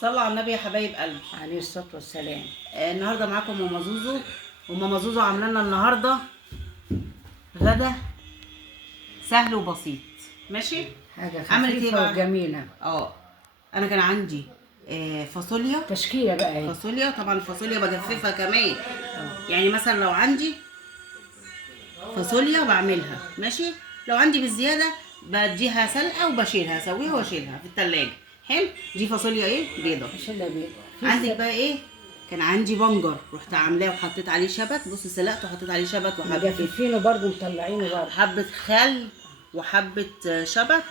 صلوا على النبي يا حبايب قلبي عليه الصلاة والسلام. النهارده معاكم ماما زوزو. وماما زوزو عامله لنا النهارده غدا سهل وبسيط. ماشي. حاجة عملت ايه خفيفة بقى؟ وجميلة. انا كان عندي فاصوليا. تشكيلة بقى ايه؟ فاصوليا طبعا الفاصوليا بجففها كمان. يعني مثلا لو عندي فاصوليا بعملها ماشي. لو عندي بالزياده بديها سلقه وبشيلها اسويها واشيلها في التلاجة. حلو. دي فاصوليا ايه بيضه. بشلة بيض. عندك بقى ايه؟ كان عندي بنجر رحت عاملاه وحطيت عليه شبت. بص سلقته وحطيت عليه شبت وحبه مجففينه برضه مطلعينه برضه. حبه خل وحبه شبت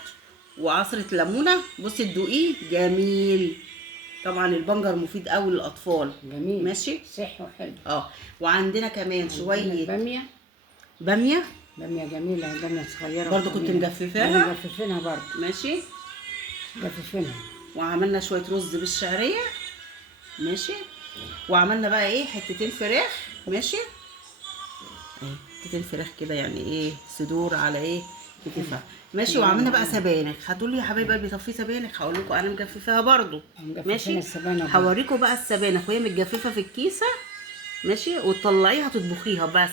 وعصره ليمونه. بصي تدوقيه جميل. طبعا البنجر مفيد قوي للاطفال. جميل. ماشي. صحي وحلو. وعندنا كمان شويه بامية. باميه بامية جميلة، بامية صغيرة برضو كنت وجميلة. مجففاها. مجففينها برضه. ماشي. مجففينها. وعملنا شويه رز بالشعريه. ماشي. وعملنا بقى ايه حتتين فراخ. ماشي. حتتين فراخ كده يعني ايه صدور على ايه كتفها. ماشي. وعملنا بقى سبانخ. هتقولي يا حبايب قلبي طب في سبانخ؟ هقول لكم انا مجففاها برضو. ماشي. هوريكم بقى السبانخ وهي متجففه في الكيسه. ماشي. وتطلعيها تطبخيها بس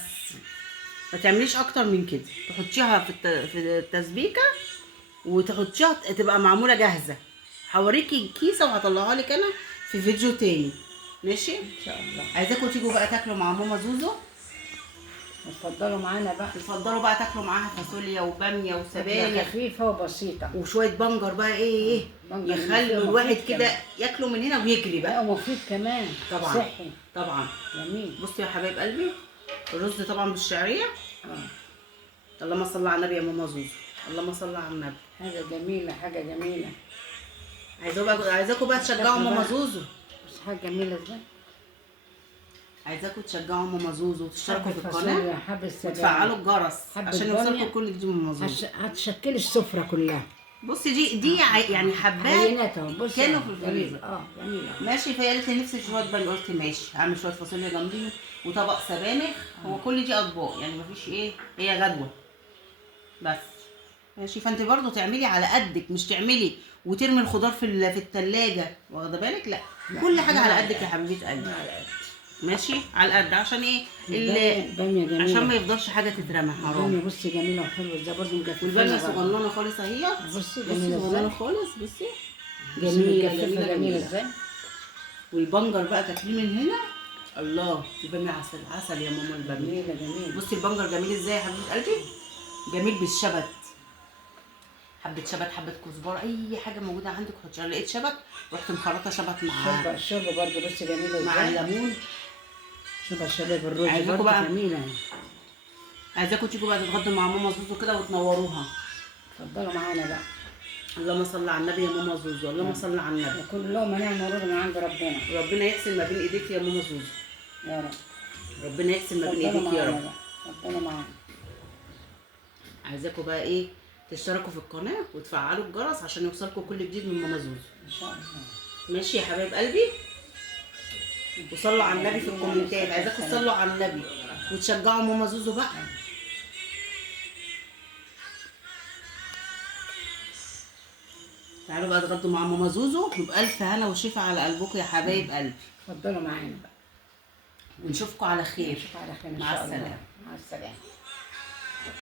ما تعمليش اكتر من كده. تحطيها في التسبيكه وتحطيها تبقى معموله جاهزه. هوريكي الكيسه وهطلعها لك انا في فيديو تاني. ماشي ان شاء الله. عايزاكم تيجوا بقى تاكلوا مع ماما زوزو. اتفضلوا معانا بقى. اتفضلوا بقى تاكلوا معاها فاصوليا وباميه وسبانخ خفيفة وبسيطة. وشويه بنجر بقى ايه يخلوا الواحد كده ياكلوا من هنا ويجري لا بقى. ومفيد كمان. طبعا صحي. طبعا. جميل. بصوا يا حبايب قلبي الرز طبعا بالشعريه. اللهم صل على النبي يا ماما زوزو. اللهم صل على النبي. حاجة جميلة، حاجة جميلة. عايزاكم بقى تشجعوا ماما زوزو. بس حاجة جميلة ازاي؟ عايزاكم تشجعوا ماما زوزو وتشتركوا في القناه حب السبانخ وتفعلوا الجرس عشان يوصلكم كل جديد من ماما زوزو. هتشكلي السفرة كلها. بصي دي يعني حبات عيناتهم. بصي كانوا في الفريزر. جميلة. ماشي. فهي قالت لي نفسي شويه بنجر. قلت ماشي هعمل شويه فاصوليا جنبي وطبق سبانخ. هو كل دي اطباق يعني مفيش ايه هي غدوه بس. ماشي. فانت برضو تعملي على قدك مش تعملي وترمي الخضار في التلاجة. واخده بالك؟ لا كل حاجه على قدك يا حبيبه قلبي. ماشي على قد عشان ايه البامية جميلة. عشان ما يفضلش حاجه تترمى حرام. البامية بصي جميلة وحلوة ازاي برضه مجففة. والباميه صغننه خالص اهي. بصي جميلة صغننه خالص. بصي جميلة جميلة ازاي. والبنجر بقى تاكليه من هنا. الله الباميه عسل عسل يا ماما. الباميه جميلة. بصي البنجر جميل ازاي يا حبيبه قلبي. جميل بالشبت. حبه شبت حبه كزبره اي حاجه موجوده عندك حطيها. لقيت شبت رحت مخرطه شبت مع الشوربة برضه بصي جميلة ازاي. مع الليمون. شوربة الشباب الرز عايزاكم برضه بقى جميلة. عايزاكم تيجوا بقى تتغدوا مع ماما زوزو كده وتنوروها. اتفضلوا معانا بقى. اللهم صل على النبي يا ماما زوزو. اللهم صل على النبي. كلهم هنعمل رزق من عند ربنا. ربنا يحسن ما بين ايديك يا ماما زوزو. يا رب. ربنا يحسن ما بين ايديك يا رب. اتفضلوا معانا. عايزاكم بقى ايه تشتركوا في القناه وتفعلوا الجرس عشان يوصلكم كل جديد من ماما زوزو. ان شاء الله. ماشي يا حبايب قلبي. وصلوا على النبي في الكومنتات. عايزاكم تصلوا على النبي وتشجعوا ماما زوزو بقى. تعالوا بقى اتغدوا مع ماما زوزو وبألف هنا وشفا على قلبكم يا حبايب قلبي. اتفضلوا معانا بقى. ونشوفكم على خير. نشوفكم على خير ان مع شاء الله. السلامه. مع السلامه.